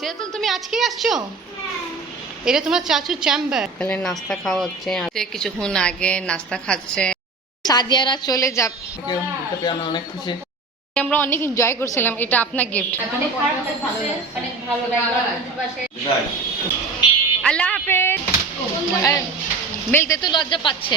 সেতুল তুমি আজকেই আসছো? এটা তোমার চাচুর চেম্বার সকালে নাস্তা খাওয়া হচ্ছে। আজকে কিছুক্ষণ আগে নাস্তা খাচ্ছে। সাদিয়ারা চলে যাব। অনেক খুশি। আমরা অনেক এনজয় করছিলাম এটা আপনার গিফট আল্লাহ হাফেজ। মিলতে তো লজ্জা পাচ্ছে।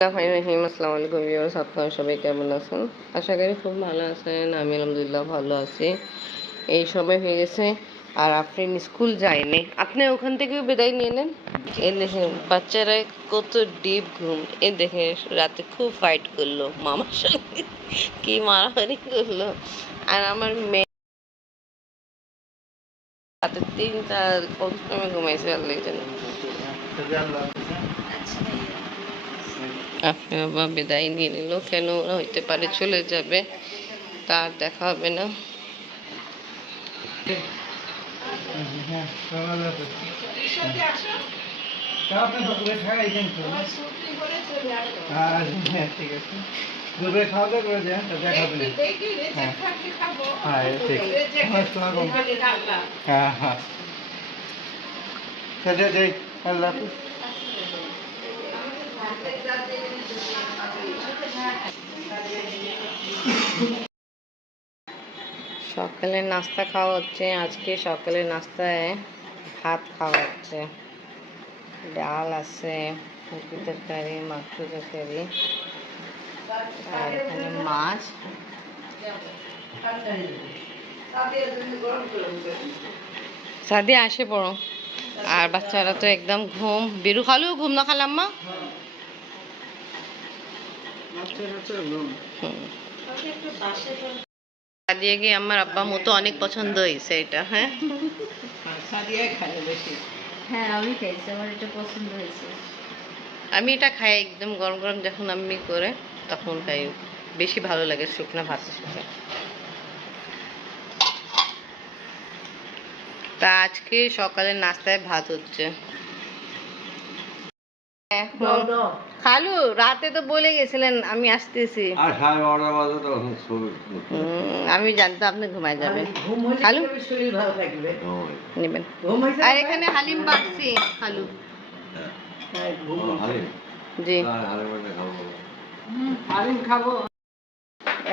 আসসালামু আলাইকুম ভিউয়ার্স আপনারা সবাই কেমন আছেন? আশা করি খুব ভালো আছেন আমি আলহামদুলিল্লাহ ভালো আছি। এই সময় হয়ে গেছে, আর আপনি স্কুল যায়নি। আপনি ওখান থেকে বিদায় নিয়ে নেন? এ দেখেন, বাচ্চারা কত ডিপ ঘুম। এ দেখে রাতে খুব ফাইট করল মামার সঙ্গে। কি মারামারি করল। আর আমার মেয়ে রাতে তিনটা কত সময় ঘুমাইছে আল্লাহ জানে আপনি বাবা বিদায় নিয়ে নিল, কেন হইতে পারে চলে যাবে, তার দেখা হবে না। দুপুরে খাওয়া দাওয়া করে যান তো দেখা হবে হ্যাঁ ঠিক হ্যাঁ হ্যাঁ চলে যাই আল্লাহ হাফিজ সকালে নাস্তা খাওয়া হচ্ছে আজকে সকালে নাস্তায় ভাত খাওয়া হচ্ছে। ডাল আছে মুরগি তরকারি মাংস তরকারি আর এখানে মাছ। সাদি আসে পড়ো। আর বাচ্চারা তো একদম ঘুম বিরু খালু ঘুম না খালাম মা? সাদিয়া গিয়ে আমার আব্বা মতো অনেক পছন্দ হয়েছে এটা হ্যাঁ? সাদিয়া খায় বেশি। হ্যাঁ আমি খাইছি আমার এটা পছন্দ হয়েছে। আমি এটা খাই একদম গরম গরম যখন আমি করে তখন খাই। বেশি ভালো লাগে শুকনো ভাতের সাথে তা আজকে সকালে নাস্তায় ভাত হচ্ছে। খালু রাতে তো বলে গেছিলেন আমি আসতেছি। আমি জানতাম আপনি ঘুমায় যাবেন। খালু? নেবেন। আর এখানে হালিম বাড়ছি খালু। জি।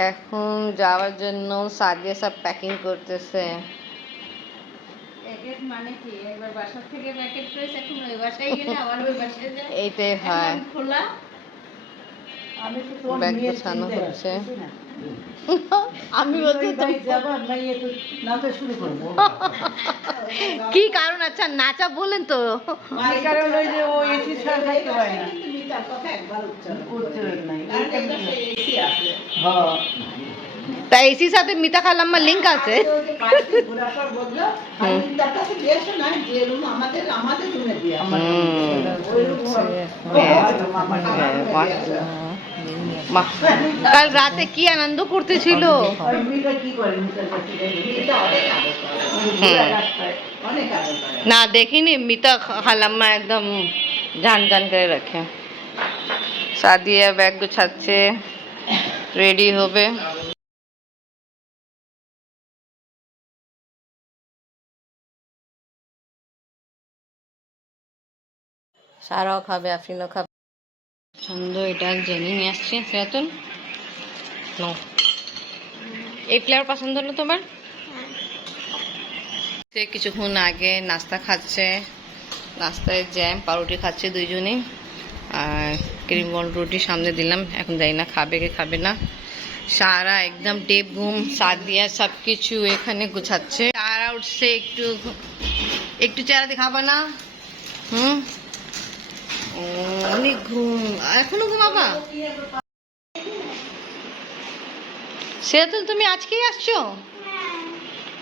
এখন যাওয়ার জন্য সাদিয়া সব প্যাকিং করতেছে। প্যাকেট মানে কি? একবার বাসা থেকে প্যাকেট করেছে এখন ওই বাসায় গেলে আবার ওই বাসায় যায়। এইটাই হয়। খোলা। আমি তো তোমার হচ্ছে। আমি বলছি কি কারণ আচ্ছা নাচা বলেন তো। কারণ ওই যে ও এসি ছাড়া খাইতে পারে না। উচ্চারণ নাই। হ্যাঁ। তা এসির সাথে মিতা খালাম্মা লিঙ্ক আছে। কাল রাতে কি আনন্দ করতেছিল? না দেখিনি মিতা খালাম্মা একদম জান জান করে রাখে। সাদিয়া ব্যাগ গুছাচ্ছে রেডি হবে। সারাও খাবে আফরিনও খাবে। পছন্দ এটা জেনে নিয়ে আসছে নো এই ফ্লেভার পছন্দ হলো তোমার? সে কিছুক্ষণ আগে নাস্তা খাচ্ছে, নাস্তায় জ্যাম পাউরুটি খাচ্ছে দুইজনেই। আর ক্রিম বল রুটি সামনে দিলাম, এখন যাই না খাবে কি খাবে না। সারা একদম টেপ ঘুম, সাদিয়া সব কিছু এখানে গুছাচ্ছে। সারা উঠছে একটু একটু চেহারা দেখাবে না? হুম? ও, অনেক ঘুম। এখনও ঘুমাবা? সেটা তুমি আজকেই আসছো?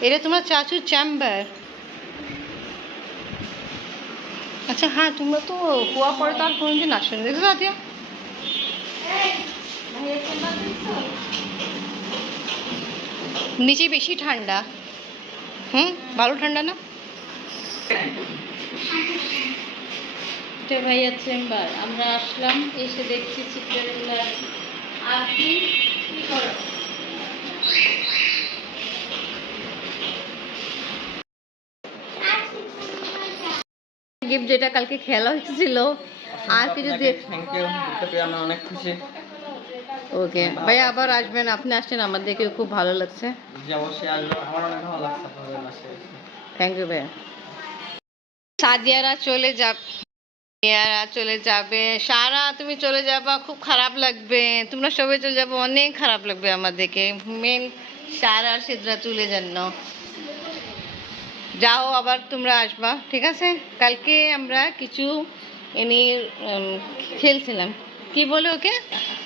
এটা তোমার চাচুর চেম্বার আচ্ছা হ্যাঁ তোমরা তো কুয়া পরে তো আর কোনোদিন আসেনি। দেখো সাদিয়া নিচে বেশি ঠান্ডা। হুম? ভালো ঠান্ডা না? সিস্টার ভাইয়া চেম্বার আমরা আসলাম এসে দেখছি চিত্রারেল্লা আর কি? করো? গিফট যেটা কালকে খেলা হয়েছিল আর কিছু দিয়ে অনেক খুশি। ওকে ভাই আবার আসবেন আপনি আসছেন আমার দেখে খুব ভালো লাগছে। থ্যাংক ইউ ভাইয়া। সাদিয়ারা চলে যা সাদিয়ারা চলে যাবে। সারা তুমি চলে যাবা খুব খারাপ লাগবে। তোমরা সবাই চলে যাবে অনেক খারাপ লাগবে আমাদেরকে। মেন সারা আর সিদ্রা চলে জন্য যাও আবার তোমরা আসবা ঠিক আছে? কালকে আমরা কিছু এনে খেলছিলাম। কি বলে ওকে?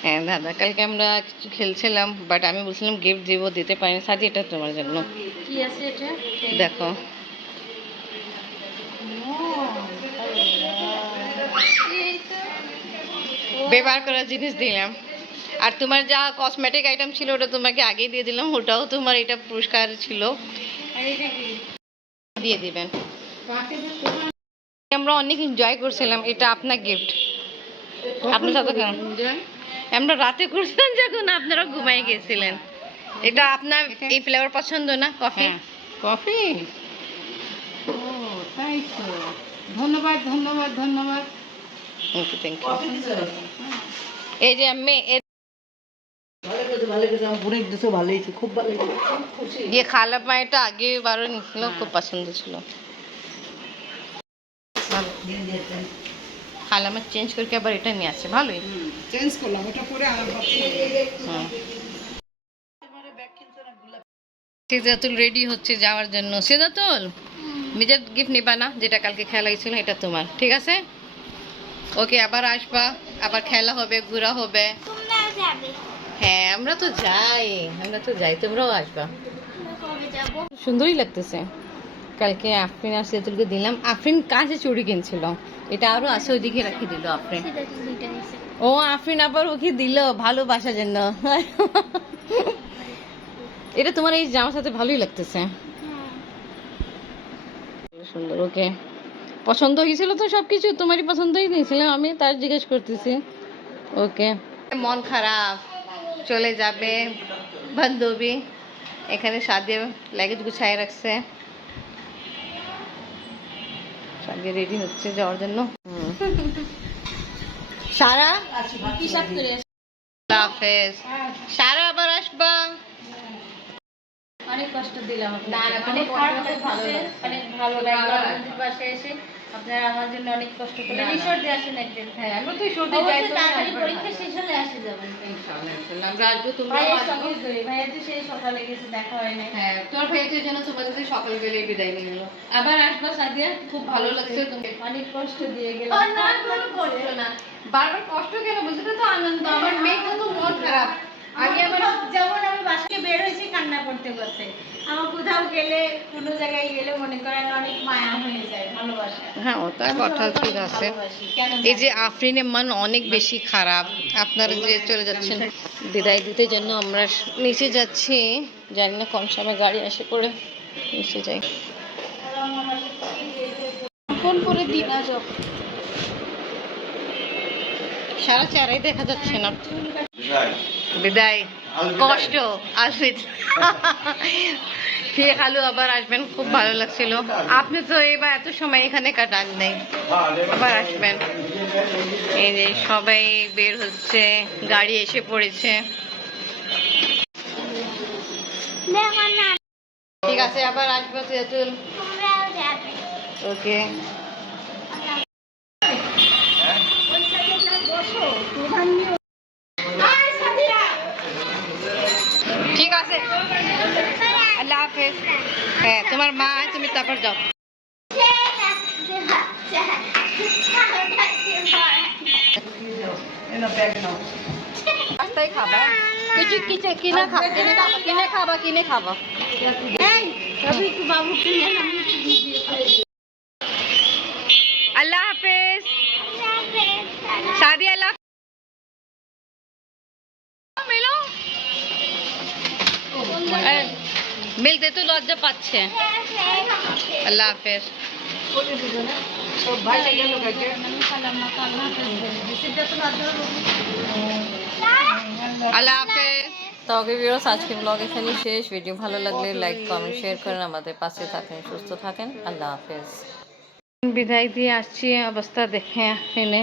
হ্যাঁ দাদা কালকে আমরা কিছু খেলছিলাম বাট আমি বলছিলাম গিফট দিব দিতে পারিনি। সাথে এটা তোমার জন্য। কি আছে এটা? দেখো। ব্যবহার করার জিনিস দিলাম। আর তোমার যা কসমেটিক আইটেম ছিল ওটা তোমাকে আগেই দিয়ে দিলাম ওটাও তোমার এটা পুরস্কার ছিল। দিয়ে দিবেন। আমরা অনেক এনজয় করছিলাম এটা আপনার গিফট আপনার সাথে আমরা রাতে করছিলাম যখন আপনারা ঘুমাই গেছিলেন। এটা আপনার এই ফ্লেভার পছন্দ না কফি কফি তো। ধন্যবাদ ধন্যবাদ ধন্যবাদ। ওকে থ্যাংক ইউ এই যে আমি এ- ভালো করেছে ভালো করেছে আমার বোনের দিতেও ভালো হয়েছে খুব ভালো হয়েছে ये खाला पाएटा आगे बारो निकलो খুব পছন্দ ছিল খালা আমার চেঞ্জ করকে আবার এটা নিয়ে আসছে ভালোই চেঞ্জ করলাম ওটা পরে আমার হুম। সিদ্ধাতুল রেডি হচ্ছে যাওয়ার জন্য সিদ্ধাতুল নিজের গিফট নিবা না যেটা কালকে খেলা হয়েছিল এটা তোমার ঠিক আছে ওকে আবার আসবা। আবার খেলা হবে ঘোরা হবে। হ্যাঁ আমরা তো যাই। আমরা তো যাই তোমরাও আসবা। আমরা কবে যাব? সুন্দরই লাগতেছে। কালকে আফরিন আর সেতুলকে দিলাম। আফরিন কাছে চুড়ি কিনছিল? এটা আরও আছে ওইদিকে রাখি দিল আফরিন। ও আফরিন আবার ওকে দিল। ভালোবাসার জন্য। এটা তোমার এই জামার সাথে ভালোই লাগতেছে। সুন্দর ওকে। পছন্দ হয়েছিল তো সবকিছু তোমারই পছন্দই নিয়েছিলাম আমি তার জিজ্ঞেস করতেছি। ওকে মন খারাপ চলে যাবে বান্ধবী এখানে সাদে লাগেজ গুছায় রাখছে। সাদে রেডি হচ্ছে যাওয়ার জন্য। সারা? হিসাব করে আল্লাহ হাফেজ। সারা আবার আসবা। অনেক কষ্ট দিলাম না, অনেক খারাপ ভালো লাগছে। লাগছে। অনেক ভালো লাগল আপনাদের পাশে এসে আপনারা আমার জন্য অনেক কষ্ট করে। রিসোর্ট আসেন একদিন হ্যাঁ আমরা তো সর্দি অবশ্যই তাড়াতাড়ি পরীক্ষা শেষ হলে আসে যাবেন। আমরা আসব তোমরা ভাইয়ের আসব। সঙ্গে করি ভাইয়ের তো সেই সকালে গেছে দেখা হয় হ্যাঁ জন্য তোমাদের সকাল বেলে বিদায় নিয়ে গেলো আবার আসবা সাদিয়া। খুব ভালো লাগছে অনেক কষ্ট দিয়ে গেল। না কোনো কষ্ট না। বারবার কষ্ট কেন তো আনন্দ। আমার মেয়েকে তো মন খারাপ। আগে আমার যেমন আমি বাসাকে বের কান্না করতে করতে। আমার কোথাও গেলে কোনো জায়গায় গেলে মনে করেন অনেক মায়া হয়ে যায় ভালোবাসা। হ্যাঁ ওটা কথা ঠিক আছে। এই যে আফরিনের মন অনেক বেশি খারাপ। আপনারা যে চলে যাচ্ছেন বিদায় দিতে জন্য আমরা নিচে যাচ্ছি। জানি না কোন সময় গাড়ি আসে পড়ে নিচে যাই। ফোন করে যোগ সারা চেহারাই দেখা যাচ্ছে না। বিদায়। কষ্ট আলফিদ ফিরে খালু আবার আসবেন খুব ভালো লাগছিল। আপনি তো এবার এত সময় এখানে কাটান নেই। আবার আসবেন। এই যে সবাই বের হচ্ছে গাড়ি এসে পড়েছে। ঠিক আছে আবার আসব তোমরাও ওকে ওই সাইডে না বসো প্রধান নিয়ে আয় সাদিয়া ঠিক আছে আল্লাহ হাফেজ হ্যাঁ তোমার মা আয় তুমি তারপর যাও রাস্তায় খাবা কিছু কিছু কিনে খাবা কিনে খাবা কিনে খাবা কিনে খাবা এই তবে একটু বাবু কিনে না আমি একটু ভিডিও মিলতে তো লজ্জা পাচ্ছে। আল্লাহ হাফেজ। আল্লাহ হাফেজ। তো ওকে ভিউয়ার্স আজকে ব্লগ এখানে শেষ। ভিডিও ভালো লাগলে লাইক কমেন্ট শেয়ার করেন আমাদের পাশে থাকেন সুস্থ থাকেন। আল্লাহ হাফেজ। বিদায় দিয়ে আসছি অবস্থা দেখে এনে।